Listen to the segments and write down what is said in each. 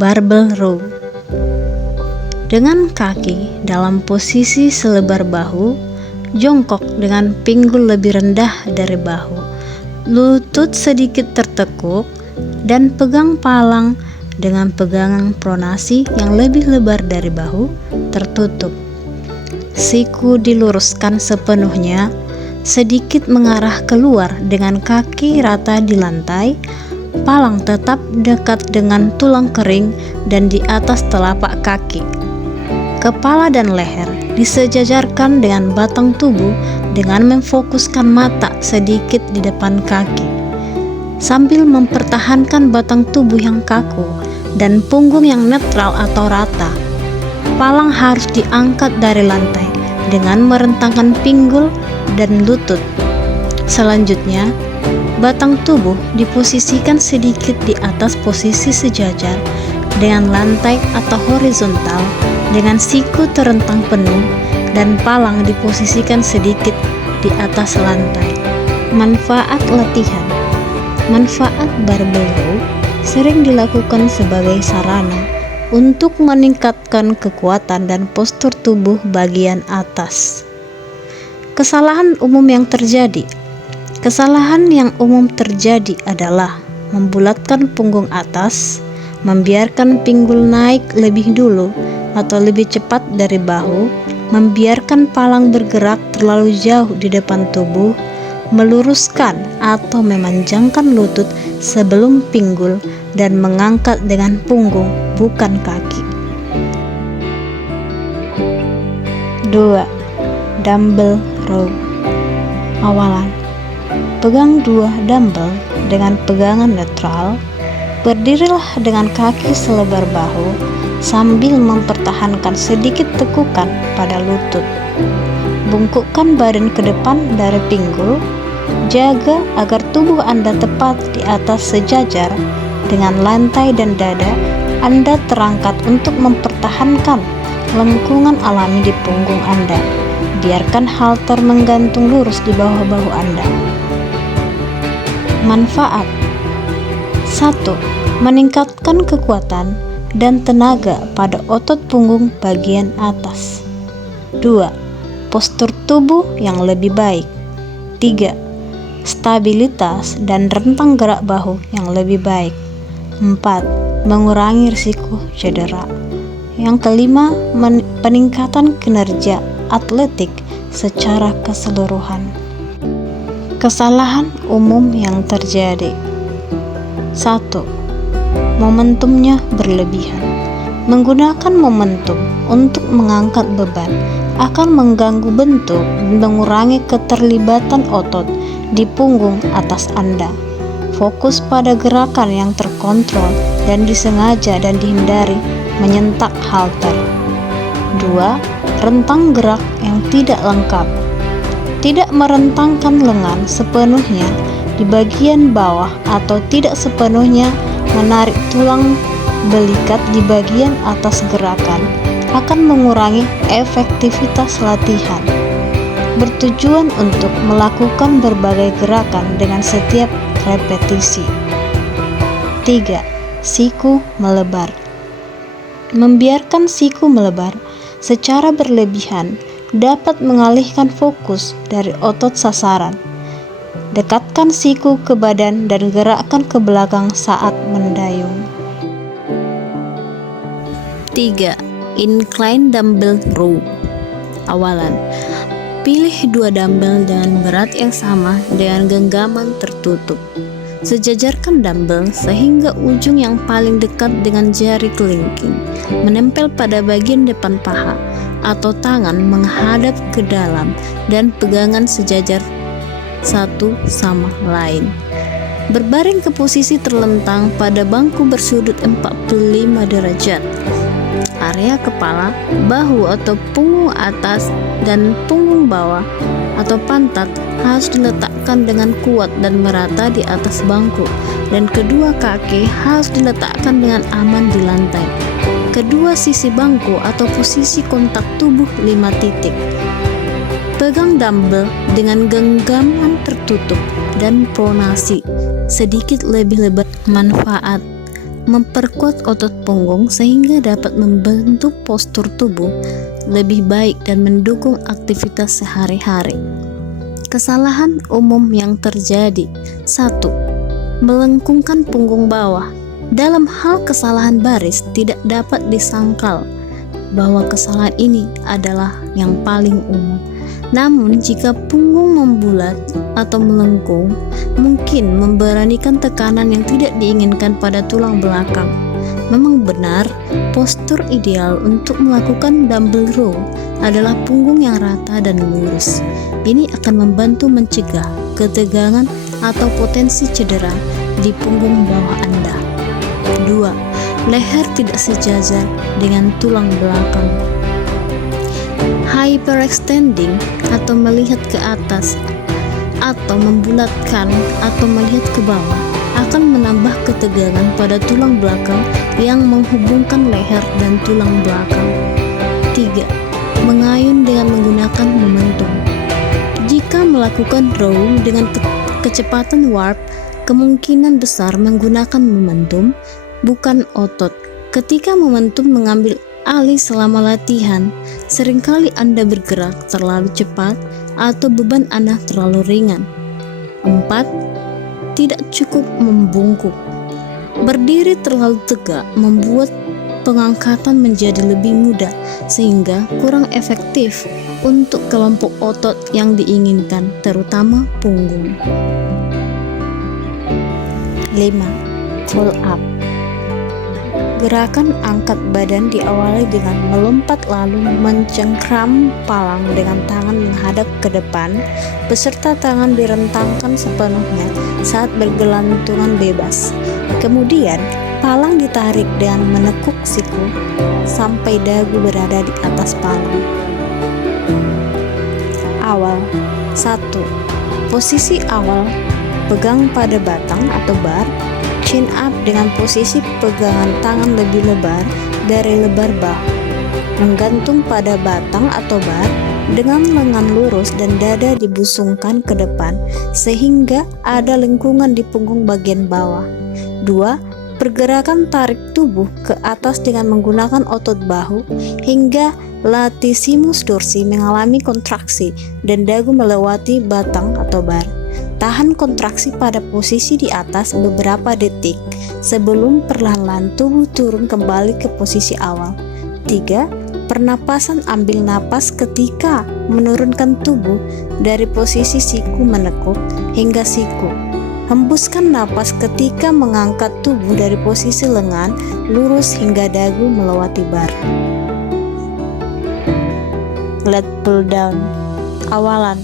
Barbell row. Dengan kaki dalam posisi selebar bahu, jongkok dengan pinggul lebih rendah dari bahu, lutut sedikit tertekuk, dan pegang palang dengan pegangan pronasi yang lebih lebar dari bahu tertutup. Siku diluruskan sepenuhnya, sedikit mengarah keluar dengan kaki rata di lantai, palang tetap dekat dengan tulang kering dan di atas telapak kaki. Kepala dan leher disejajarkan dengan batang tubuh dengan memfokuskan mata sedikit di depan kaki, sambil mempertahankan batang tubuh yang kaku dan punggung yang netral atau rata. Palang harus diangkat dari lantai dengan merentangkan pinggul dan lutut. Selanjutnya, batang tubuh diposisikan sedikit di atas posisi sejajar dengan lantai atau horizontal, dengan siku terentang penuh dan palang diposisikan sedikit di atas lantai. Manfaat latihan. Manfaat barbell row sering dilakukan sebagai sarana untuk meningkatkan kekuatan dan postur tubuh bagian atas. Kesalahan umum yang terjadi. Kesalahan yang umum terjadi adalah membulatkan punggung atas, membiarkan pinggul naik lebih dulu atau lebih cepat dari bahu, membiarkan palang bergerak terlalu jauh di depan tubuh, meluruskan atau memanjangkan lutut sebelum pinggul, dan mengangkat dengan punggung bukan kaki. 2. Dumbbell row. Awalan. Pegang 2 dumbbell dengan pegangan netral. Berdirilah dengan kaki selebar bahu sambil mempertahankan sedikit tekukan pada lutut. Bungkukkan badan ke depan dari pinggul. Jaga agar tubuh Anda tepat di atas sejajar dengan lantai dan dada Anda terangkat untuk mempertahankan lengkungan alami di punggung Anda. Biarkan halter menggantung lurus di bawah bahu Anda. Manfaat. 1. Meningkatkan kekuatan dan tenaga pada otot punggung bagian atas. 2. Postur tubuh yang lebih baik. 3. Stabilitas dan rentang gerak bahu yang lebih baik. 4. Mengurangi risiko cedera. Yang kelima, peningkatan kinerja atletik secara keseluruhan. Kesalahan umum yang terjadi. 1. Momentumnya berlebihan. Menggunakan momentum untuk mengangkat beban akan mengganggu bentuk dan mengurangi keterlibatan otot di punggung atas Anda. Fokus pada gerakan yang terkontrol dan disengaja dan dihindari menyentak halter. 2. Rentang gerak yang tidak lengkap. Tidak merentangkan lengan sepenuhnya di bagian bawah atau tidak sepenuhnya menarik tulang belikat di bagian atas gerakan akan mengurangi efektivitas latihan. Bertujuan untuk melakukan berbagai gerakan dengan setiap repetisi. 3. Siku melebar. Membiarkan siku melebar secara berlebihan dapat mengalihkan fokus dari otot sasaran. Dekatkan siku ke badan dan gerakkan ke belakang saat mendayung. 3. Incline dumbbell row. Awalan. Pilih 2 dumbbell dengan berat yang sama dengan genggaman tertutup. Sejajarkan dumbbell sehingga ujung yang paling dekat dengan jari kelingking menempel pada bagian depan paha atau tangan menghadap ke dalam dan pegangan sejajar satu sama lain. Berbaring ke posisi terlentang pada bangku bersudut 45 derajat. Area kepala, bahu atau punggung atas dan punggung bawah atau pantat harus diletakkan dengan kuat dan merata di atas bangku, dan kedua kaki harus diletakkan dengan aman di lantai. Kedua sisi bangku atau posisi kontak tubuh 5 titik. Pegang dumbbell dengan genggaman tertutup dan pronasi sedikit lebih lebar. Manfaat. memperkuat otot punggung sehingga dapat membentuk postur tubuh lebih baik dan mendukung aktivitas sehari-hari. Kesalahan umum yang terjadi: 1. Melengkungkan punggung bawah. Dalam hal kesalahan baris, tidak dapat disangkal bahwa kesalahan ini adalah yang paling umum. Namun, jika punggung membulat atau melengkung, mungkin memberanikan tekanan yang tidak diinginkan pada tulang belakang. Memang benar, postur ideal untuk melakukan dumbbell row adalah punggung yang rata dan lurus. Ini akan membantu mencegah ketegangan atau potensi cedera di punggung bawah Anda. 2. Leher tidak sejajar dengan tulang belakang. Hyperextending atau melihat ke atas atau membulatkan atau melihat ke bawah akan menambah ketegangan pada tulang belakang yang menghubungkan leher dan tulang belakang. 3. Mengayun dengan menggunakan momentum. Jika melakukan row dengan kecepatan warp, kemungkinan besar menggunakan momentum, bukan otot. Ketika momentum mengambil alih selama latihan, seringkali Anda bergerak terlalu cepat atau beban Anda terlalu ringan. 4. Tidak cukup membungkuk. Berdiri terlalu tegak membuat pengangkatan menjadi lebih mudah sehingga kurang efektif untuk kelompok otot yang diinginkan, terutama punggung. 5. Pull up. Gerakan angkat badan diawali dengan melompat lalu mencengkram palang dengan tangan menghadap ke depan, beserta tangan direntangkan sepenuhnya saat bergelantungan bebas. Kemudian, palang ditarik dengan menekuk siku sampai dagu berada di atas palang. Awal. 1. Posisi awal, pegang pada batang atau bar. Chin up dengan posisi pegangan tangan lebih lebar dari lebar bahu. Menggantung pada batang atau bar dengan lengan lurus dan dada dibusungkan ke depan sehingga ada lengkungan di punggung bagian bawah. 2. Pergerakan tarik tubuh ke atas dengan menggunakan otot bahu hingga latissimus dorsi mengalami kontraksi dan dagu melewati batang atau bar. Tahan kontraksi pada posisi di atas beberapa detik sebelum perlahan-lahan tubuh turun kembali ke posisi awal. 3. Pernapasan, ambil napas ketika menurunkan tubuh dari posisi siku menekuk hingga siku. Hembuskan napas ketika mengangkat tubuh dari posisi lengan lurus hingga dagu melewati bar. Lat pull down. Awalan.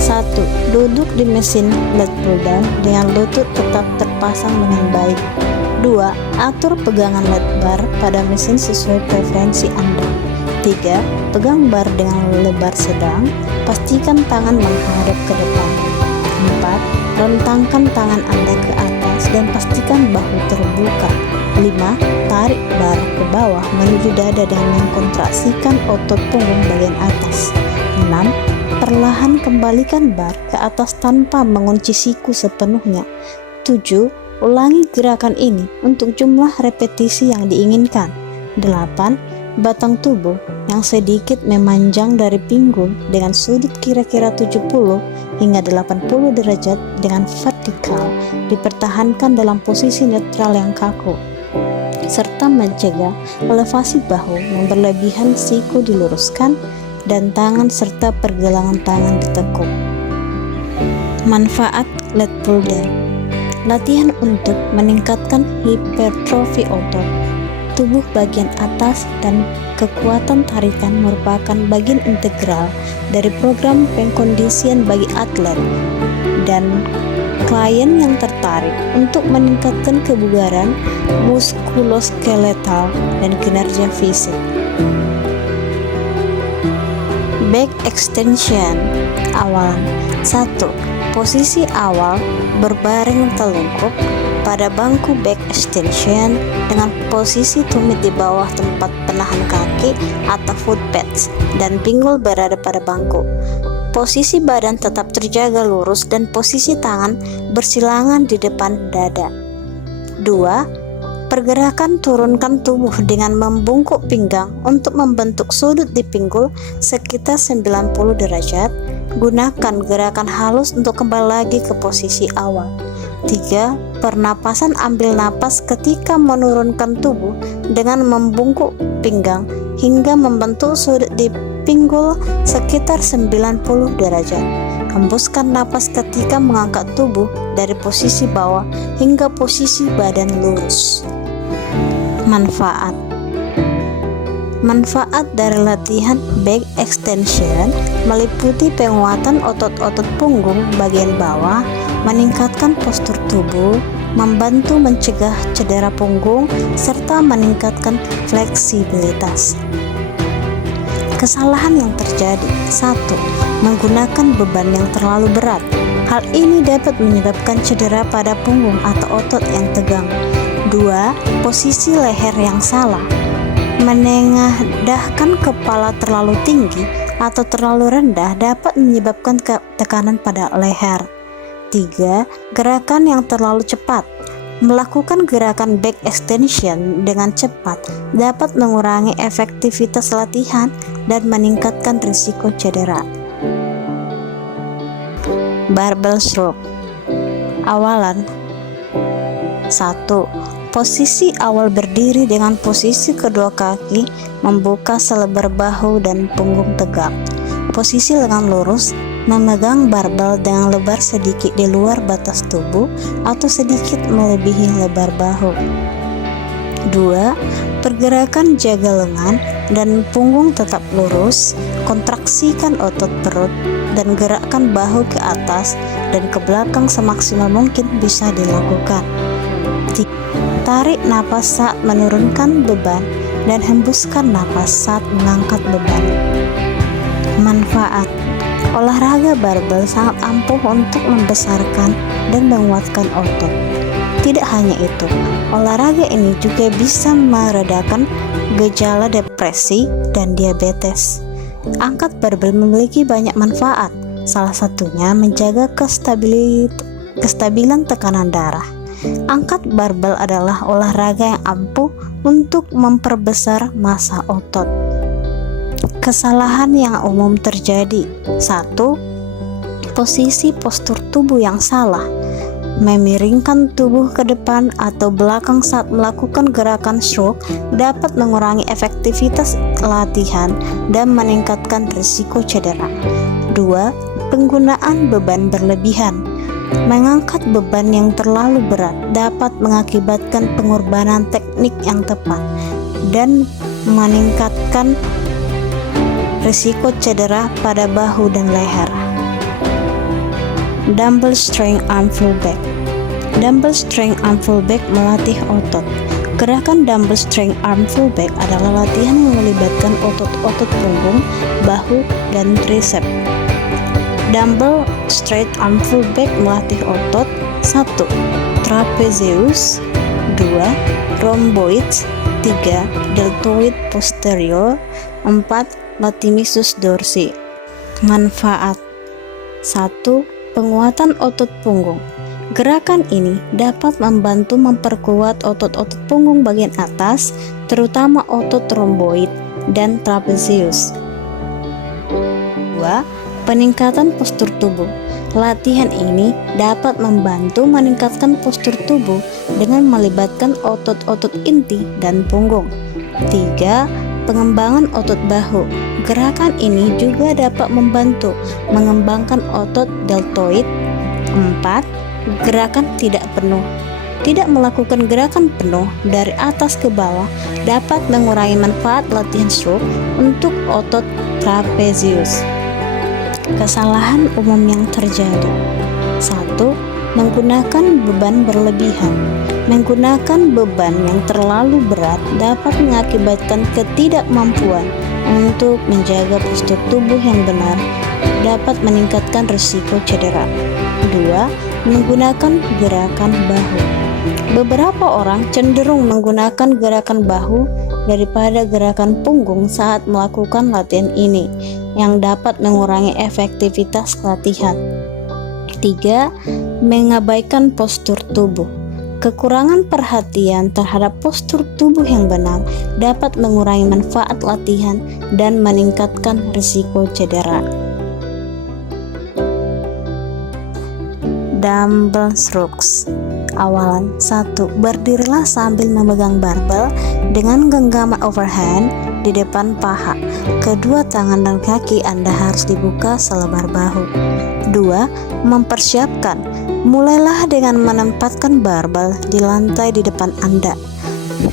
1. Duduk di mesin lat pull down dengan lutut tetap terpasang dengan baik. 2. Atur pegangan lat bar pada mesin sesuai preferensi Anda. 3. Pegang bar dengan lebar sedang, pastikan tangan menghadap ke depan. 4. Rentangkan tangan Anda ke atas dan pastikan bahu terbuka. 5. Tarik bar ke bawah menuju dada dengan mengkontraksikan otot punggung bagian atas. 6. Perlahan kembalikan bar ke atas tanpa mengunci siku sepenuhnya. 7. Ulangi gerakan ini untuk jumlah repetisi yang diinginkan. 8. Batang tubuh yang sedikit memanjang dari pinggul dengan sudut kira-kira 70 hingga 80 derajat dengan vertikal dipertahankan dalam posisi netral yang kaku, serta mencegah elevasi bahu yang berlebihan. Siku diluruskan dan tangan serta pergelangan tangan ditekuk. Manfaat lat pull down. Latihan untuk meningkatkan hipertrofi otot tubuh bagian atas dan kekuatan tarikan merupakan bagian integral dari program pengkondisian bagi atlet dan klien yang tertarik untuk meningkatkan kebugaran muskuloskeletal dan kinerja fisik. Back extension. Awalan. 1. Posisi awal berbaring telungkup pada bangku back extension dengan posisi tumit di bawah tempat penahan kaki atau foot pads dan pinggul berada pada bangku. Posisi badan tetap terjaga lurus dan posisi tangan bersilangan di depan dada. 2. Pergerakan turunkan tubuh dengan membungkuk pinggang untuk membentuk sudut di pinggul sekitar 90 derajat. Gunakan gerakan halus untuk kembali lagi ke posisi awal. 3. Pernapasan, ambil napas ketika menurunkan tubuh dengan membungkuk pinggang hingga membentuk sudut di pinggul sekitar 90 derajat. Hembuskan napas ketika mengangkat tubuh dari posisi bawah hingga posisi badan lurus. Manfaat dari latihan back extension meliputi penguatan otot-otot punggung bagian bawah, meningkatkan postur tubuh, membantu mencegah cedera punggung, serta meningkatkan fleksibilitas. Kesalahan yang terjadi: 1. Menggunakan beban yang terlalu berat. Hal ini dapat menyebabkan cedera pada punggung atau otot yang tegang. 2. Posisi leher yang salah. Menengadahkan kepala terlalu tinggi atau terlalu rendah dapat menyebabkan tekanan pada leher. 3. Gerakan yang terlalu cepat. Melakukan gerakan back extension dengan cepat dapat mengurangi efektivitas latihan dan meningkatkan risiko cedera. Barbell stroke. Awalan. 1. Posisi awal berdiri dengan posisi kedua kaki membuka selebar bahu dan punggung tegak. Posisi lengan lurus, memegang barbel dengan lebar sedikit di luar batas tubuh atau sedikit melebihi lebar bahu. 2. Pergerakan jaga lengan dan punggung tetap lurus. Kontraksikan otot perut dan gerakkan bahu ke atas dan ke belakang semaksimal mungkin bisa dilakukan. Tarik napas saat menurunkan beban dan hembuskan napas saat mengangkat beban. Manfaat: olahraga barbel sangat ampuh untuk membesarkan dan menguatkan otot. Tidak hanya itu, olahraga ini juga bisa meredakan gejala depresi dan diabetes. Angkat barbel memiliki banyak manfaat, salah satunya menjaga kestabilan tekanan darah. Angkat barbel adalah olahraga yang ampuh untuk memperbesar massa otot. Kesalahan yang umum terjadi: 1. Posisi postur tubuh yang salah. Memiringkan tubuh ke depan atau belakang saat melakukan gerakan stroke dapat mengurangi efektivitas latihan dan meningkatkan risiko cedera. 2. Penggunaan beban berlebihan. Mengangkat beban yang terlalu berat dapat mengakibatkan pengorbanan teknik yang tepat dan meningkatkan risiko cedera pada bahu dan leher. Dumbbell strength arm full back. Dumbbell strength arm full back melatih otot. Gerakan dumbbell strength arm full back adalah latihan yang melibatkan otot-otot punggung, bahu, dan tricep. Dumbbell straight arm full back melatih otot: 1. Trapezius, 2. Rhomboid, 3. Deltoid posterior, 4. Latissimus dorsi. Manfaat: 1. Penguatan otot punggung. Gerakan ini dapat membantu memperkuat otot-otot punggung bagian atas, terutama otot rhomboid dan trapezius. 2. Peningkatan postur tubuh. Latihan ini dapat membantu meningkatkan postur tubuh dengan melibatkan otot-otot inti dan punggung. 3. Pengembangan otot bahu. Gerakan ini juga dapat membantu mengembangkan otot deltoid. 4. Gerakan tidak penuh. Tidak melakukan gerakan penuh dari atas ke bawah dapat mengurangi manfaat latihan stroke untuk otot trapezius. Kesalahan umum yang terjadi: 1. Menggunakan beban berlebihan. Menggunakan beban yang terlalu berat dapat mengakibatkan ketidakmampuan untuk menjaga postur tubuh yang benar, dapat meningkatkan risiko cedera. 2. Menggunakan gerakan bahu. Beberapa orang cenderung menggunakan gerakan bahu daripada gerakan punggung saat melakukan latihan ini, yang dapat mengurangi efektivitas latihan. 3. Mengabaikan postur tubuh. Kekurangan perhatian terhadap postur tubuh yang benar dapat mengurangi manfaat latihan dan meningkatkan risiko cedera. Dumbbell strokes. Awalan 1. Berdirilah sambil memegang barbel dengan genggaman overhand di depan paha. Kedua tangan dan kaki Anda harus dibuka selebar bahu. 2. Mempersiapkan. Mulailah dengan menempatkan barbel di lantai di depan Anda.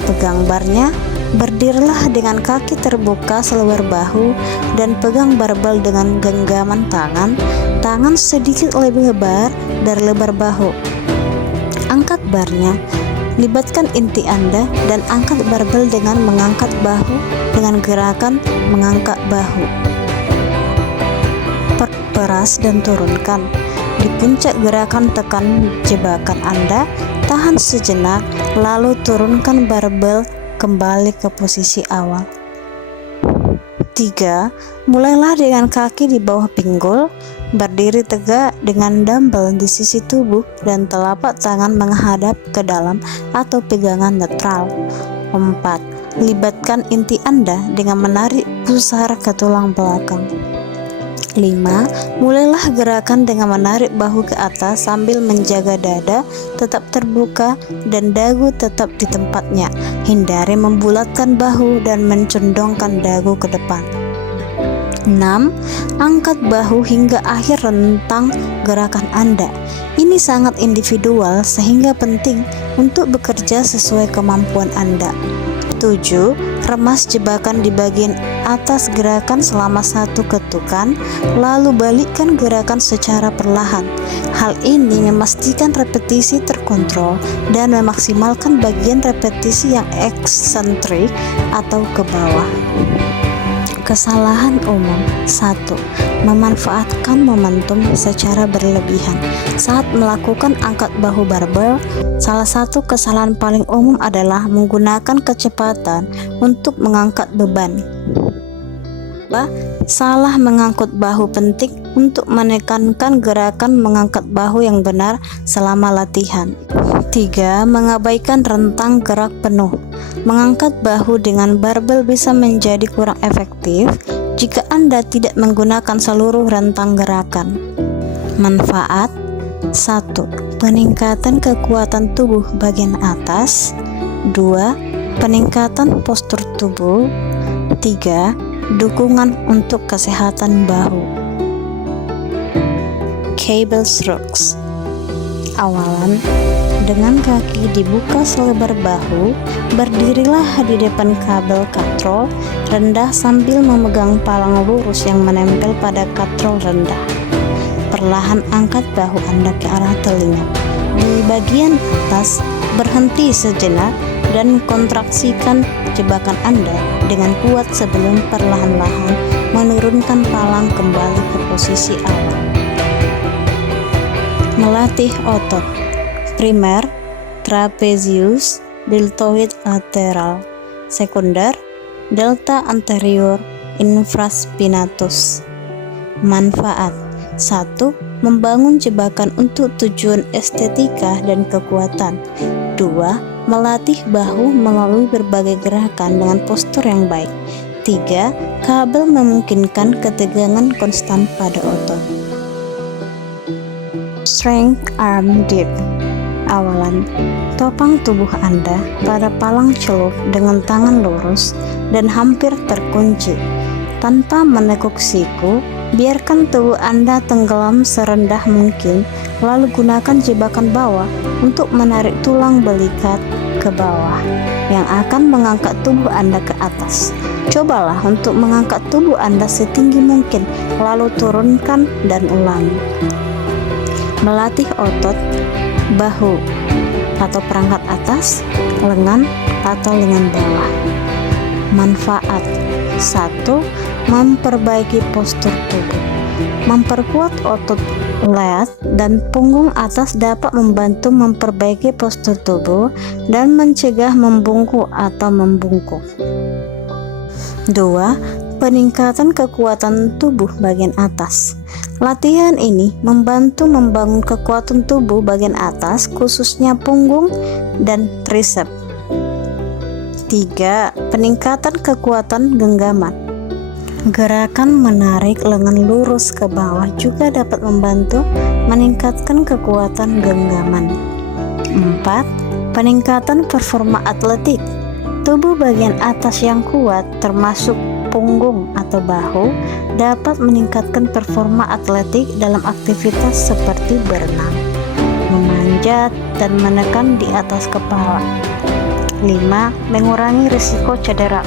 Pegang barnya. Berdirilah dengan kaki terbuka selebar bahu dan pegang barbel dengan genggaman tangan. Tangan sedikit lebih lebar dari lebar bahu. Angkat barnya. Libatkan inti Anda dan angkat barbel dengan mengangkat bahu dengan gerakan mengangkat bahu. Peras dan turunkan. Di puncak gerakan tekan jebakan Anda, tahan sejenak, lalu turunkan barbel kembali ke posisi awal. 3. Mulailah dengan kaki di bawah pinggul, berdiri tegak dengan dumbbell di sisi tubuh dan telapak tangan menghadap ke dalam atau pegangan netral. 4. Libatkan inti Anda dengan menarik pusar ke tulang belakang. 5. Mulailah gerakan dengan menarik bahu ke atas sambil menjaga dada tetap terbuka dan dagu tetap di tempatnya. Hindari membulatkan bahu dan mencondongkan dagu ke depan. 6. Angkat bahu hingga akhir rentang gerakan Anda. Ini sangat individual sehingga penting untuk bekerja sesuai kemampuan Anda. 7. Remas jebakan di bagian atas gerakan selama 1 ketukan, lalu balikkan gerakan secara perlahan. Hal ini memastikan repetisi terkontrol dan memaksimalkan bagian repetisi yang eksentrik atau ke bawah. Kesalahan umum. 1. Memanfaatkan momentum secara berlebihan. Saat melakukan angkat bahu barbel, salah satu kesalahan paling umum adalah menggunakan kecepatan untuk mengangkat beban. Salah mengangkut bahu penting untuk menekankan gerakan mengangkat bahu yang benar selama latihan. 3. Mengabaikan rentang gerak penuh. Mengangkat bahu dengan barbel bisa menjadi kurang efektif jika Anda tidak menggunakan seluruh rentang gerakan. Manfaat. 1. Peningkatan kekuatan tubuh bagian atas. 2. Peningkatan postur tubuh. 3. Dukungan untuk kesehatan bahu. Cable strokes. Awalan, dengan kaki dibuka selebar bahu, berdirilah di depan kabel katrol rendah sambil memegang palang lurus yang menempel pada katrol rendah. Perlahan angkat bahu Anda ke arah telinga. Di bagian atas, berhenti sejenak dan kontraksikan jebakan Anda dengan kuat sebelum perlahan-lahan menurunkan palang kembali ke posisi awal. Melatih otot primer, trapezius, deltoid lateral, sekunder, delta anterior, infraspinatus. Manfaat. 1. Membangun jebakan untuk tujuan estetika dan kekuatan. 2. Melatih bahu melalui berbagai gerakan dengan postur yang baik. 3. Kabel memungkinkan ketegangan konstan pada otot. Strength arm dip. Awalan, topang tubuh Anda pada palang celup dengan tangan lurus dan hampir terkunci. Tanpa menekuk siku, biarkan tubuh Anda tenggelam serendah mungkin, lalu gunakan jebakan bawah untuk menarik tulang belikat ke bawah yang akan mengangkat tubuh Anda ke atas. Cobalah untuk mengangkat tubuh Anda setinggi mungkin, lalu turunkan dan ulangi. Melatih otot bahu atau perangkat atas, lengan atau lengan bawah. Manfaat. 1. Memperbaiki postur tubuh. Memperkuat otot lat dan punggung atas dapat membantu memperbaiki postur tubuh dan mencegah membungkuk atau membungkuk. 2. peningkatan kekuatan tubuh bagian atas. Latihan ini membantu membangun kekuatan tubuh bagian atas, khususnya punggung dan tricep. 3. Peningkatan kekuatan genggaman. Gerakan menarik lengan lurus ke bawah juga dapat membantu meningkatkan kekuatan genggaman. 4. Peningkatan performa atletik. Tubuh bagian atas yang kuat, termasuk punggung atau bahu, dapat meningkatkan performa atletik dalam aktivitas seperti berenang, memanjat, dan menekan di atas kepala. 5. Mengurangi risiko cedera.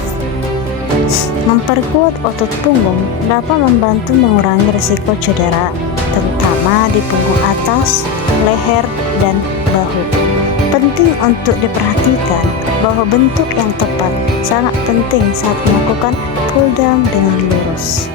Memperkuat otot punggung dapat membantu mengurangi risiko cedera, terutama di punggung atas, leher, dan bahu. Penting untuk diperhatikan bahwa bentuk yang tepat sangat penting saat melakukan pull down dengan lurus.